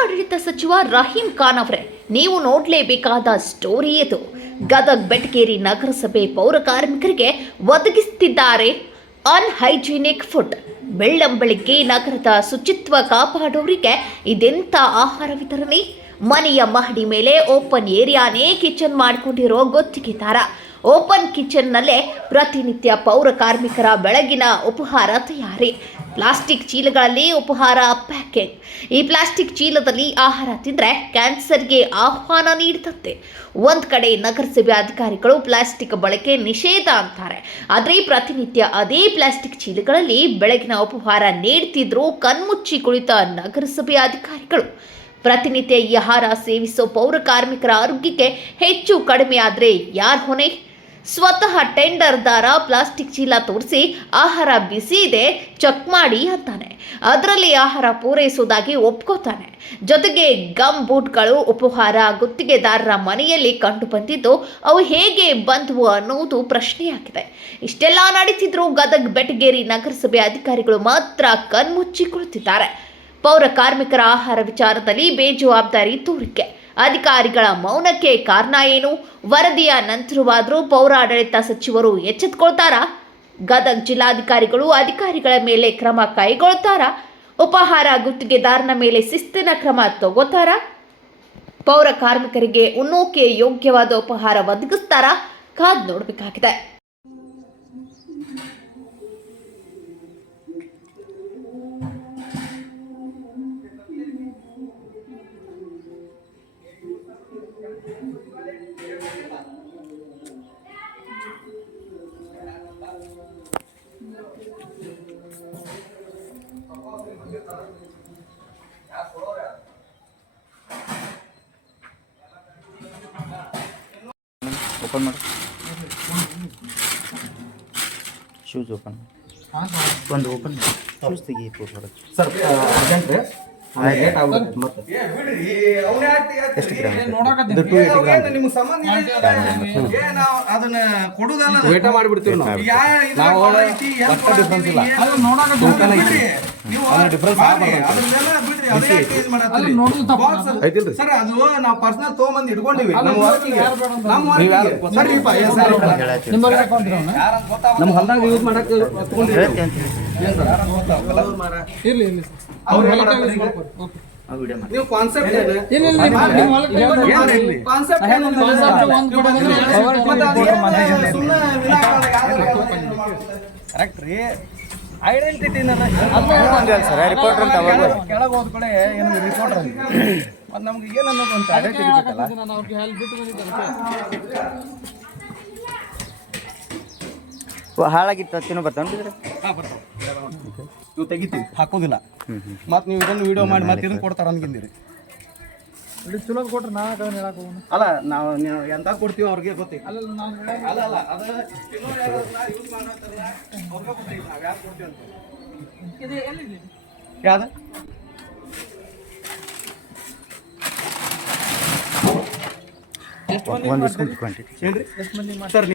ಪೌರಾಡಳಿತ ಸಚಿವ ರಹೀಂ ಖಾನ್ ಅವರೇ, ನೀವು ನೋಡಲೇಬೇಕಾದ ಸ್ಟೋರಿ ಇದು. ಗದಗ್ ಬೆಟಗೇರಿ ನಗರಸಭೆ ಪೌರ ಕಾರ್ಮಿಕರಿಗೆ ಒದಗಿಸುತ್ತಿದ್ದಾರೆ ಅನ್ಹೈಜಿನಿಕ್ ಫುಡ್. ಬೆಳ್ಳಂಬೆಳಿಗ್ಗೆ ನಗರದ ಶುಚಿತ್ವ ಕಾಪಾಡೋರಿಗೆ ಇದೆಂಥ ಆಹಾರ ವಿತರಣೆ? ಮನೆಯ ಮಹಡಿ ಮೇಲೆ ಓಪನ್ ಏರಿಯಾನೇ ಕಿಚನ್ ಮಾಡಿಕೊಂಡಿರೋ ಗುತ್ತಿಗೆದಾರ. ಓಪನ್ ಕಿಚನ್ನಲ್ಲೇ ಪ್ರತಿನಿತ್ಯ ಪೌರ ಕಾರ್ಮಿಕರ ಬೆಳಗಿನ ಉಪಹಾರ ತಯಾರಿ. ಪ್ಲಾಸ್ಟಿಕ್ ಚೀಲಗಳಲ್ಲಿ ಉಪಹಾರ ಪ್ಯಾಕಿಂಗ್. ಈ ಪ್ಲಾಸ್ಟಿಕ್ ಚೀಲದಲ್ಲಿ ಆಹಾರ ತಿಂದರೆ ಕ್ಯಾನ್ಸರ್ಗೆ ಆಹ್ವಾನ ನೀಡುತ್ತೆ. ಒಂದು ಕಡೆ ನಗರಸಭೆ ಅಧಿಕಾರಿಗಳು ಪ್ಲಾಸ್ಟಿಕ್ ಬಳಕೆ ನಿಷೇಧ ಅಂತಾರೆ, ಆದರೆ ಪ್ರತಿನಿತ್ಯ ಅದೇ ಪ್ಲಾಸ್ಟಿಕ್ ಚೀಲಗಳಲ್ಲಿ ಬೆಳಗಿನ ಉಪಹಾರ ನೀಡ್ತಿದ್ರು ಕಣ್ಮುಚ್ಚಿ ಕುಳಿತ ನಗರಸಭೆ ಅಧಿಕಾರಿಗಳು. ಪ್ರತಿನಿತ್ಯ ಈ ಆಹಾರ ಸೇವಿಸೋ ಪೌರ ಕಾರ್ಮಿಕರ ಆರೋಗ್ಯಕ್ಕೆ ಹೆಚ್ಚು ಕಡಿಮೆ ಆದರೆ ಯಾರು ಹೊಣೆ? ಸ್ವತಃ ಟೆಂಡರ್ದಾರ ಪ್ಲಾಸ್ಟಿಕ್ ಚೀಲ ತೋರಿಸಿ ಆಹಾರ ಬಿಸಿ ಇದೆ ಚೆಕ್ ಮಾಡಿ ಅಂತಾನೆ, ಅದರಲ್ಲಿ ಆಹಾರ ಪೂರೈಸುವುದಾಗಿ ಒಪ್ಕೋತಾನೆ. ಜೊತೆಗೆ ಗಮ್ ಬೂಟ್ಗಳು ಉಪಹಾರ ಗುತ್ತಿಗೆದಾರರ ಮನೆಯಲ್ಲಿ ಕಂಡು ಬಂದಿದ್ದು ಅವು ಹೇಗೆ ಬಂದವು ಅನ್ನುವುದು ಪ್ರಶ್ನೆಯಾಗಿದೆ. ಇಷ್ಟೆಲ್ಲ ನಡೀತಿದ್ರು ಗದಗ್ ಬೆಟಗೇರಿ ನಗರಸಭೆ ಅಧಿಕಾರಿಗಳು ಮಾತ್ರ ಕಣ್ಮುಚ್ಚಿ ಕುಳಿತಿದ್ದಾರೆ. ಪೌರ ಕಾರ್ಮಿಕರ ಆಹಾರ ವಿಚಾರದಲ್ಲಿ ಬೇಜವಾಬ್ದಾರಿ ತೋರಿಕೆ. ಅಧಿಕಾರಿಗಳ ಮೌನಕ್ಕೆ ಕಾರಣ ಏನು? ವರದಿಯ ನಂತರವಾದರೂ ಪೌರಾಡಳಿತ ಸಚಿವರು ಎಚ್ಚೆತ್ತುಕೊಳ್ತಾರಾ? ಗದಗ್ ಜಿಲ್ಲಾಧಿಕಾರಿಗಳು ಅಧಿಕಾರಿಗಳ ಮೇಲೆ ಕ್ರಮ ಕೈಗೊಳ್ತಾರಾ? ಉಪಹಾರ ಗುತ್ತಿಗೆದಾರನ ಮೇಲೆ ಶಿಸ್ತಿನ ಕ್ರಮ ತಗೋತಾರಾ? ಪೌರ ಕಾರ್ಮಿಕರಿಗೆ ಉಣ್ಣೋಕೆ ಯೋಗ್ಯವಾದ ಉಪಹಾರ ಒದಗಿಸ್ತಾರಾ? ಕಾದ್ ನೋಡಬೇಕಾಗಿದೆ. ಓಪನ್ ಮಾಡಿ, ಶೂಸ್ ಓಪನ್ ಒಂದು ಓಪನ್ ಶೂಸ್ ತೆಗಿ ಸರ್. ಅರ್ಜೆಂಟ್ ಲೇಟ್ ಆಗುತ್ತೆ ಮತ್ತೆ. ಎಷ್ಟು ಗ್ರಾಮ್? ಇದು 280 ಗ್ರಾಮ್. ನಿಮಗೆ ಸಂಬಂಧ ಇದೆ, ನಾವು ಅದನ್ನ ಕೊಡುದಲ್ಲ, ವೇಟ ಮಾಡಿಬಿಡ್ತೀವಿ ನಾವು. ನಾವು ಒಟ್ಟು ಡಿಫರೆನ್ಸ್ ಇಲ್ಲ, ತೂಕನ ಐತಿ. ನೀವು ಡಿಫರೆನ್ಸ್ ಅದನ್ನೆಲ್ಲ ಬಿಡ್ರಿ, ಅದೇ ಯೂಸ್ ಮಾಡತ್ತೀರಿ ಐತಿಲ್ರಿ ಸರ್. ಅದು ನಾವು ಪರ್ಸನಲ್ ತೊಗೊಂಬಂದು ಇಟ್ಕೊಂಡಿವಿ ನಮ್ಮ ವರ್ಕಿಗೆ. ಸರಿ ನಮ್ಮ ಹೊಲದಾಗ ಯೂಸ್ ಮಾಡಕ್ಕೆ ಇರ್ಲಿ ಇರ್ಲಿ ನೀವು ಕಾನ್ಸೆಪ್ಟ್ ಕರೆಕ್ಟ್ ರೀ. ಐಡೆಂಟಿಟಿ ಕೆಳಗೆ ಹೋದ್ಕಡೆ ಏನು ರಿಪೋರ್ಟರ್ ಅದು ನಮ್ಗೆ ಏನು ಅನ್ನೋದು ಅಂತ ಐಡೆಂಟಿಟಿ ಬೇಕಲ್ಲ. ಹಾಳಾಗಿತ್ತು ತಿನ್ನೋ ಬರ್ತಾವೆ. ಹಾಂ ಬರ್ತಾವೆ. ಇವು ತೆಗಿತೀವಿ, ಹಾಕೋದಿಲ್ಲ. ಮತ್ತು ನೀವು ಇದನ್ನು ವಿಡಿಯೋ ಮಾಡಿ ಮತ್ತೆ ಇದನ್ನು ಕೊಡ್ತಾರ ಅನ್ಕಿಂದಿರಿ. ಚಲೋ ಕೊಟ್ರೆ ನಾ ಹೇಳಕ್ ಅಲ್ಲ, ನಾವು ಎಂತ ಕೊಡ್ತೀವಿ ಅವ್ರಿಗೆ ಗೊತ್ತಿಲ್ಲ. ಅಲ್ಲ ಅಲ್ಲ ಅದು ಯೂಸ್ ಮಾಡೋಂತಾರಲ್ಲ ಅವ್ರಿಗೆ ಗೊತ್ತಿಲ್ಲ ನಾವು ಯಾರು ಕೊಡ್ತೀವಿ ಅಂತ. ಯಾವ್ದು ಒಂದು ಕ್ವಾಂಟಿಟಿ ಹೇಳ್ರಿ ಸರ್.